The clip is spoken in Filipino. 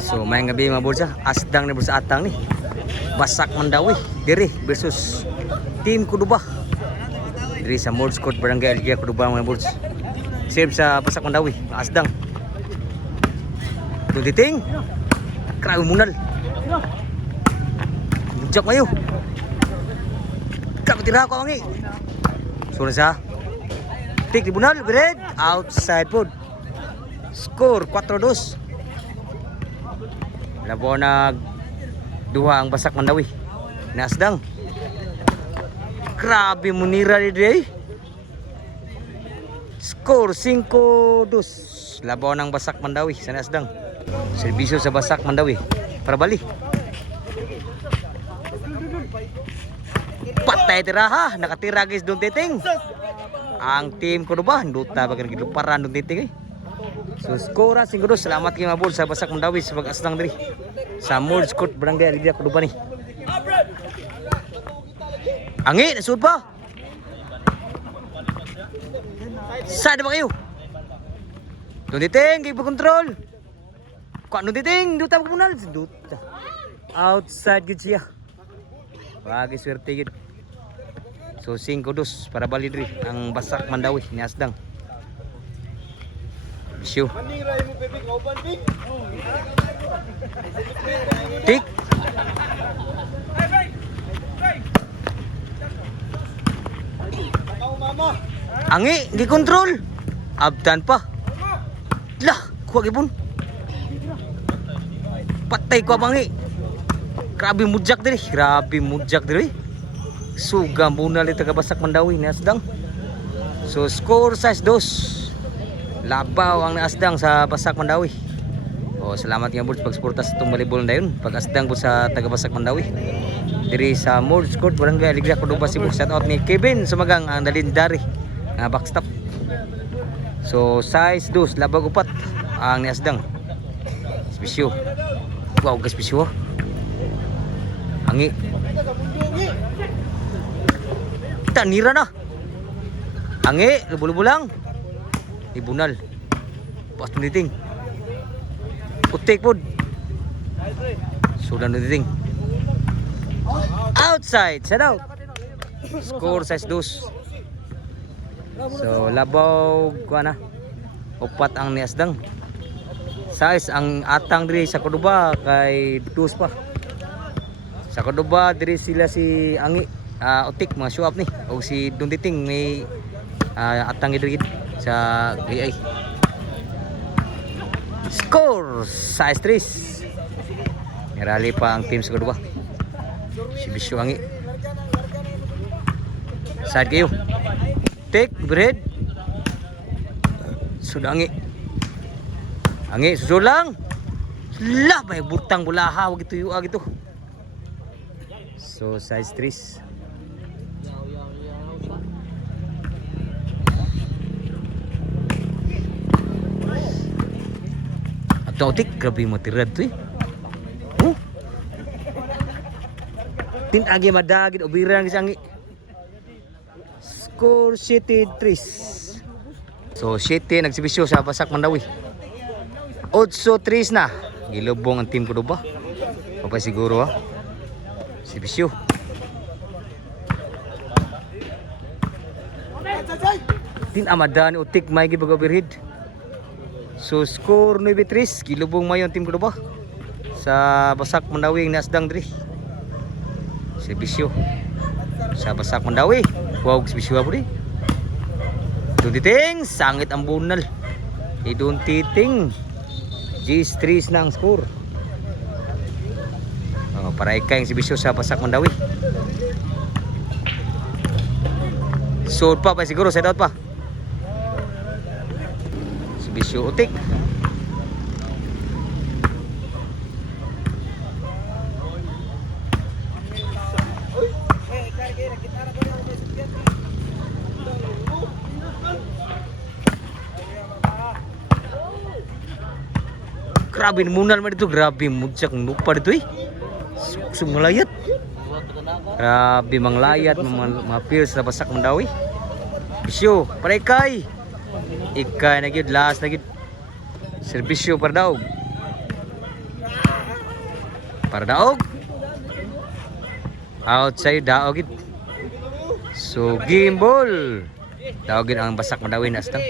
So may gabi mga bulsa, asdang na bulsa atang ni. Basak Mandawi diri versus Team Kuduba. Diri sa Mords Court Barangay Aligya Kuduba mga bulsa. Save sa Basak Mandawi, asdang. Tuditing. Kraw munal. Bujak mayo. Kapitira ko angi. Sura sa. Tik di bunal, red outside food. Score 4-2. Labo nag duha ang Basak Mandawi. Nasdang. Grabe munira di. Score 5-2. Labaw ng Basak Mandawi sa Nasdang. Serbisyo sa Basak Mandawi. Para bali. Patay tiraha. Nakatira guys doon titing. Ang team ko ba? Duta bagang giluparan doon titing eh. So score 5-2. Salamat kay Mabul sa Basak Mandawi sa pag-asdang diri. Sa Mords Court Barangay Aligya Kuduba ni. Angi, nasud pa. Sada ba kayo? Doon titing, kayo pa-control. Kung doon titing, duta pa-punal. Duta. Outside gid siya. Wagi swerte gid. So 5-2 para bali diri ang Basak Mandawi ni Asdang. Show. Tik. Angi, gi-control. Abdan pa. Lah, kuha gipon. Patay ko abangi. Grabe mujak diri, Sugam bunal ito ka Basak Mandawi ni Asdang. So score 6-2. Labaw ang Asdang sa Basak Mandawi. Oh, salamat nga bud sa pagsuporta sa itong volleyball na yun. Pag-asdang po sa taga Basak Mandawi. Diri sa Mords Court Barangay Aligya Kuduba Cebu. Shout out ni Kevin Sumagang ang legendary backstop. So 6-2 labag upat ang ni Asdang. Spesyo. Wow, gaspesyo. Angi. Tanira na. Angi, lubo-lubo lang. Ibunal. Pas tuniting. Utik pod. Sudan tuniting. Outside, set out. Score 6-2. So labaw kuha na. Upat ang ni Asdang. Size ang atang diri sa Kuduba kay 2 pa. Sa Kuduba diri sila si Angi, Utik mga show up ni. O si Duntiting may atang diri sa GI. Score 6-3. Merali pa ang team sa Kuduba. Si Bisyo Angi. Side kayo. Take bread. Sudah Angi. Angi susul lang. Lah may butang bulaha wag gitu yuag gitu. So size 3. Atau tik grabe mo tirad to eh. Tin agi madagid obiran sa Angi. Score 7-3. So 7 nagsibisyo sa Basak Mandawi. 8-3 na. Gilubong ang team Kuduba. Papay siguro ha. Si Bisyo. Tin amadan Utik may gibag overhead. So score 9-3. Gilubong mayon team Kuduba sa Basak Mandawi ni Asdang diri. Si Bisyo sa Basak Mandawi. Wow, si Bisyo po di. Duntiting, sangit ang bunal. Iduntiting. G3 na ang score. Para ikay si Bisyo sa Basak Mandawi. Sud pa siguro, side out pa. Si Bisyo Utik. Grabe munal man dito, grabe mudyak lupa dito eh. Sumlayat. Grabe manglayat mga pills sa Basak Mandawi. Bisyo, para ikay. Ikay na gyud, last na gyud. Serbisyo para daw. para daog. Outside daog gid. So game ball. Daog gid ang Basak Mandawi na Asdang.